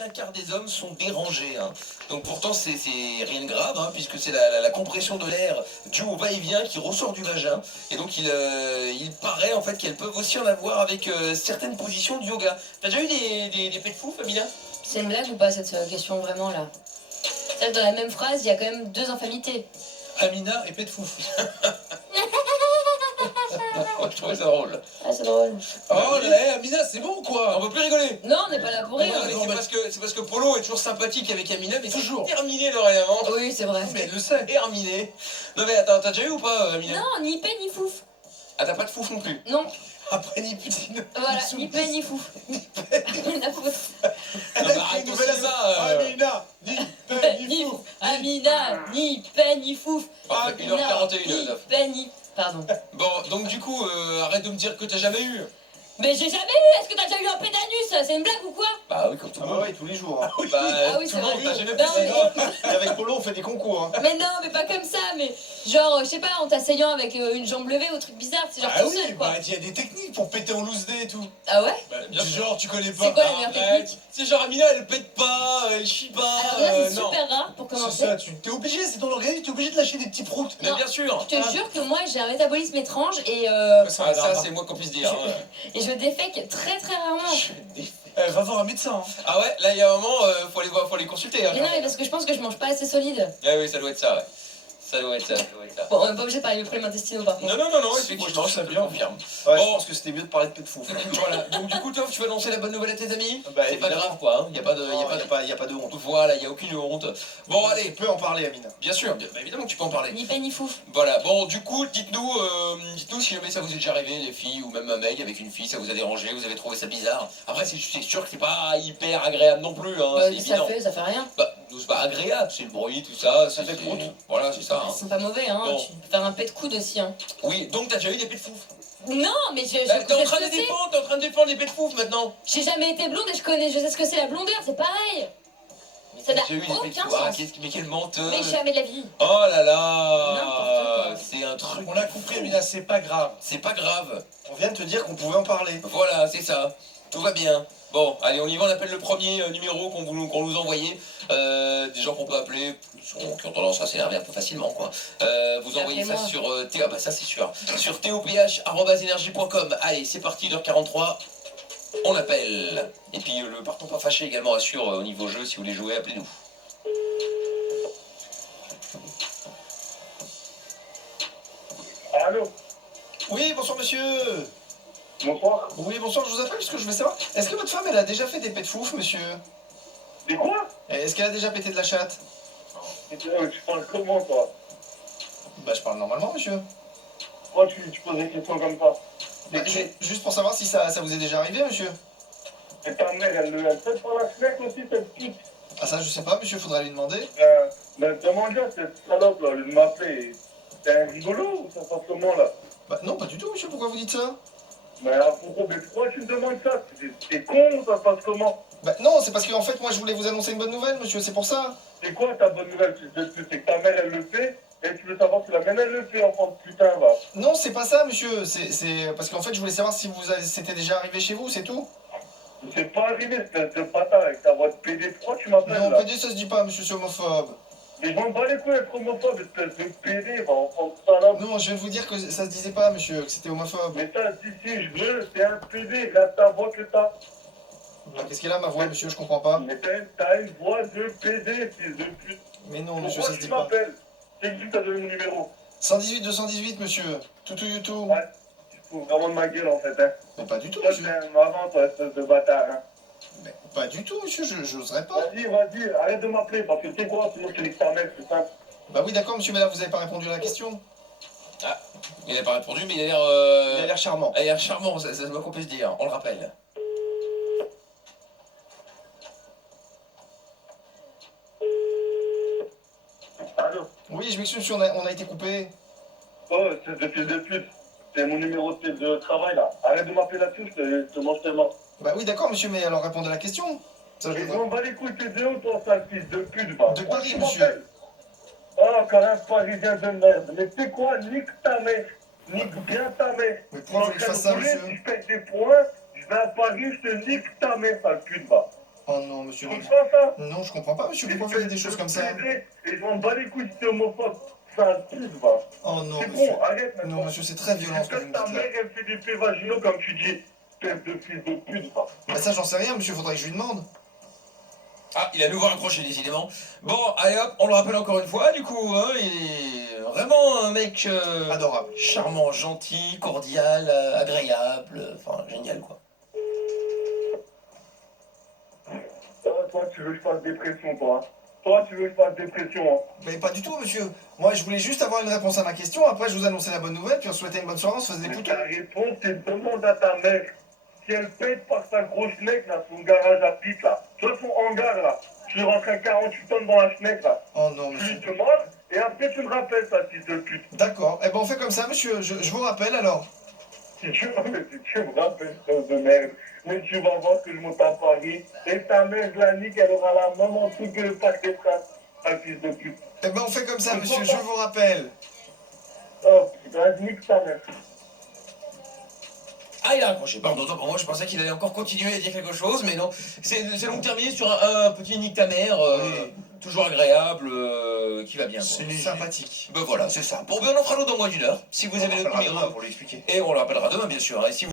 Un quart des hommes sont dérangés. Hein. Donc pourtant c'est rien de grave, hein, puisque c'est la compression de l'air due au va-et-vient qui ressort du vagin. Et donc il paraît en fait qu'elles peuvent aussi en avoir avec certaines positions de yoga. T'as déjà eu des pets de fou, Famila? C'est une blague ou pas cette question vraiment là? C'est-à-dire que dans la même phrase, il y a quand même deux infamités. Amina et pet de fou. Ouais, je trouvais ça drôle. Ah, c'est drôle. Oh là, Amina, c'est bon quoi? On peut plus rigoler. Non, on n'est pas là pour rire. Non, mais c'est parce que Polo est toujours sympathique avec Amina, mais Toujours. Terminé dorénavant. Oui, c'est vrai. Mais elle le sait. Terminé. Non mais attends, t'as déjà eu ou pas, Amina? Non, ni paix ni fouf. Ah, t'as pas de fouf non plus? Non, Après ni Poutine. voilà, ni paix ni fouf. Rien à foutre. Non, mais arrête Nouvelle aussi ça. Amina, ni paix ni Ni fou. Amina, ni paix ni fouf. Ah, Amina, 1h41, ni Adolphe. paix ni... Pardon. Bon, donc du coup, arrête de me dire que t'as jamais eu. Mais j'ai jamais eu. Est-ce que t'as déjà eu un pédanus? C'est une blague ou quoi? Bah oui, comme tout le monde. oui, tous les jours. Hein. Bah, Ah oui, tout c'est le monde, vrai. t'as jamais Non, fait ça. mais... Et avec Polo, on fait des concours. Hein. mais non, mais pas comme ça, mais genre, je sais pas, en t'asseyant avec une jambe levée ou truc bizarre, c'est genre Ah tout oui, seul quoi. bah il y a des techniques pour péter en loose day et tout. Ah ouais? Bah, bien Du sûr. genre, tu connais C'est pas. quoi la meilleure Arrête. technique? C'est genre Amina, elle pète pas, elle chie pas. Alors là, c'est non. super rare pour C'est commencer. ça, tu t'es obligé, c'est ton organisme, t'es obligé de lâcher des petits proutes. Mais Non. bien sûr. Je te jure que moi j'ai un métabolisme étrange et Ah, ça, c'est moi qu'on puisse dire. Hein. je défèque très très rarement. Va voir un médecin. Hein. Ah ouais, là il y a un moment, faut aller voir, faut les consulter. Hein, Mais non, mais parce que je pense que je mange pas assez solide. Ah oui, ça doit être ça, ouais. Ça doit être ça, ça doit être ça. Bon, on est pas obligé de parler des problèmes intestinaux par contre. Non, Moi, effectivement, je trouve ça je bien. confirme. Ouais, Bon. je pense que c'était mieux de parler de pet de fou. Voilà, donc du coup, toi, tu vas annoncer la bonne nouvelle à tes amis? Bah, C'est pas évidemment. grave, quoi, hein. Y a pas de... Y a pas de honte. Voilà, y a aucune honte. Bon, Tu allez, peux en parler, Amina. bien sûr, bah, évidemment que tu peux en parler. Ni paix ni fouf. Voilà, bon, du coup, dites-nous si jamais ça vous est déjà arrivé, les filles, ou même un mec avec une fille, ça vous a dérangé, vous avez trouvé ça bizarre. Après, c'est sûr que c'est pas hyper agréable non plus, hein, c'est évident. Ça fait rien. Bah, c'est pas agréable, c'est le bruit, tout ça, Ça fait prout. Voilà, c'est ça. Hein. Ils sont pas mauvais, hein. Bon. Tu peux faire un pet de coude aussi, hein. Oui, donc t'as déjà eu des pets de fouf? Non, mais je Bah, t'es en sais train ce de que c'est. défendre, t'es en train de défendre les pets de fouf maintenant. J'ai jamais été blonde et je sais ce que c'est la blondeur, c'est pareil. Ça n'a J'ai eu des pets de aucun fouf. Ah, sens. mais quelle menteuse. Mais jamais de la vie. Oh là N'importe là, quoi. c'est un truc. On a compris, Amina, c'est pas grave. C'est pas grave. On vient de te dire qu'on pouvait en parler. Voilà, c'est ça. Tout va bien. Bon, allez, on y va, on appelle le premier numéro qu'on nous envoyait. Des gens qu'on peut appeler, qui ont tendance à s'énerver un peu facilement, quoi. Vous envoyez ça Appelez-moi. sur... ah bah ça c'est sûr. Sur toph.energie.com. Allez, c'est parti, 1h43. On appelle. Et puis le partant pas fâché également assure au niveau jeu, si vous voulez jouer, appelez-nous. Allô, Oui, bonsoir monsieur. bonsoir. Oui, bonsoir, je vous appelle parce que je veux savoir. Est-ce que votre femme, elle a déjà fait des pets de fouf, monsieur? C'est quoi? Est-ce qu'elle a déjà pété de la chatte? Tu parles comment, toi? Bah, je parle normalement, monsieur. Pourquoi tu poses des questions comme ça? Bah, juste pour savoir si ça vous est déjà arrivé, monsieur. Et ta mère, elle fait par la fenêtre aussi, cette pute. Ah, ça, je sais pas, monsieur, faudrait lui demander. Demande-lui à cette salope, là, au lieu de m'appeler. T'es un rigolo ou ça se passe comment, là? Bah, non, pas du tout, monsieur, pourquoi vous dites ça? Mais pourquoi tu me demandes ça? T'es con ou ça se passe comment? Bah, non, c'est parce qu'en fait, moi, je voulais vous annoncer une bonne nouvelle, monsieur, c'est pour ça. C'est quoi ta bonne nouvelle? C'est que ta mère, elle le fait, et tu veux savoir si la mienne, elle le fait, enfant de putain, va. Non, c'est pas ça, monsieur, c'est parce qu'en fait, je voulais savoir si c'était déjà arrivé chez vous, c'est tout. C'est pas arrivé, espèce de bâtard, avec ta voix de PD. Pourquoi tu m'appelles, Non, là? PD, ça se dit pas, monsieur, c'est homophobe. Mais je m'en bats les couilles être homophobe, espèce de PD, va, enfant de salope. Non, je viens de vous dire que ça se disait pas, monsieur, que c'était homophobe. Mais ça, si je veux, c'est un PD, regarde ta voix que t'as. Bah, qu'est-ce qu'elle a, ma voix, monsieur, je comprends pas. Mais t'as une voix de PD, fils de pute. Mais non, monsieur, Pourquoi ça se tu dit pas. m'appelles? C'est qui t'a donné mon numéro? 118 218, monsieur. Toutou YouTube. Ouais, tu te fous vraiment de ma gueule, en fait, hein. Mais pas du tout, Toi, monsieur. t'es un marrant, toi, espèce de bâtard, hein. Mais pas du tout, monsieur, j'oserais pas. Vas-y, arrête de m'appeler, parce que tu sais quoi, sinon je te nique ta mère, c'est simple. Bah oui, d'accord, monsieur, mais là, vous avez pas répondu à la question. Ah, il n'a pas répondu, mais il a l'air... Il a l'air charmant. Il a l'air charmant, ça se voit qu'on peut se dire. On le rappelle. Allô? Oui, je m'excuse, monsieur, on a été coupé. Oh, c'est de fils de pute. C'est mon numéro de travail, là. Arrête de m'appeler là-dessus, je te mange tes morts. Bah oui, d'accord, monsieur, mais alors répondez à la question. Ça, je Mais je veux m'en bats les couilles, t'es de où, toi, sale fils de pute, va? De Paris, Tu monsieur. m'appelles? Oh, encore un parisien de merde. Mais tu sais quoi, nique ta mère. Nique bien ta mère. Mais pourquoi vous voulez que je fasse ça, monsieur? Si je pète des points, je vais à Paris, je te nique ta mère, sale pute, va. Oh non, monsieur. Tu comprends ça? Non, je comprends pas, monsieur. Pourquoi vous faites des choses comme ça? Et je m'en bats les couilles si t'es homophobe. Ça pue, va. Oh non, C'est monsieur. bon, arrête maintenant. Non, monsieur, c'est très violent ce que vous me Ta dites là. mère, elle fait des faits vaginaux comme tu dis. Tête de fils de pute, va. Bah ça, j'en sais rien, monsieur. Faudrait que je lui demande. Ah, il a à nouveau raccroché, décidément. Bon, allez hop, on le rappelle encore une fois, du coup, hein, il est vraiment un mec Adorable. charmant, gentil, cordial, agréable, enfin, génial, quoi. Toi, tu veux que je fasse dépression, toi. Toi, tu veux que je fasse dépression, hein. Mais pas du tout, monsieur. Moi, je voulais juste avoir une réponse à ma question. Après, je vous annonçais la bonne nouvelle, puis on souhaitait une bonne soirée, on se faisait des Mais poutons. ta réponse, c'est demande à ta mère. Si elle pète par sa grosse schneck, là, son garage à pite, là. Tu vois son hangar, là. Tu rentres à 48 tonnes dans la schneck, là. Oh non, Tu monsieur. lui demandes, et après, tu me rappelles, ça, fils de pute. D'accord. Eh ben, on fait comme ça, monsieur. Je vous rappelle alors. Si tu me rappelles, chose de merde. Mais tu vas voir que je monte à Paris, et ta mère, je la nique, elle aura la même en truc que le pack des phrases. Un fils de pute. Eh ben, on fait comme ça, monsieur. Je vous rappelle. Oh, putain, nique ta mère. Ah, il a raccroché, pardon, autant pour moi, je pensais qu'il allait encore continuer à dire quelque chose, mais non. C'est donc terminé sur un petit nique ta mère, toujours agréable, qui va bien, quoi. C'est sympathique. Ben voilà, c'est ça. Bon, ben on en fera l'autre dans moins d'une heure, si vous avez le rappellera numéro. demain pour lui expliquer. Et on le rappellera demain, bien sûr, hein, et si vous